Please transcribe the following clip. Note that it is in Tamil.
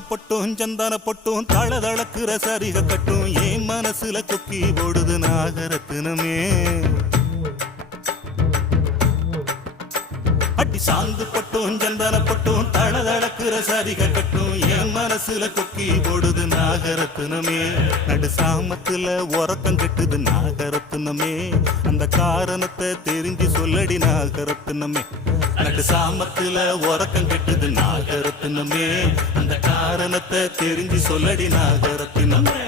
சாந்து பொட்டும் சந்தான பொட்டும் தளதளக்குற சரிக கட்டும் என் மனசுல கொக்கி போடுது நாகரத்தினமே. அடி சாந்து பொட்டும் சந்தான பொட்டும் தளதளக்குற சரிக கட்டும் என் மனசுல கொக்கி போடுது நாகரத்தினமே. நடு சாமத்துல உறக்கம் கெட்டுது நாகரத்தினமே. அந்த காரணத்தை தெரிஞ்சு சொல்லடி நாகரத்தினமே. நடு சாமத்துல உறக்கம் கெட்டுது நாகரத்தினமே. அந்த காரணத்தை தெரிஞ்சு சொல்லடி நாகரத்தினமே.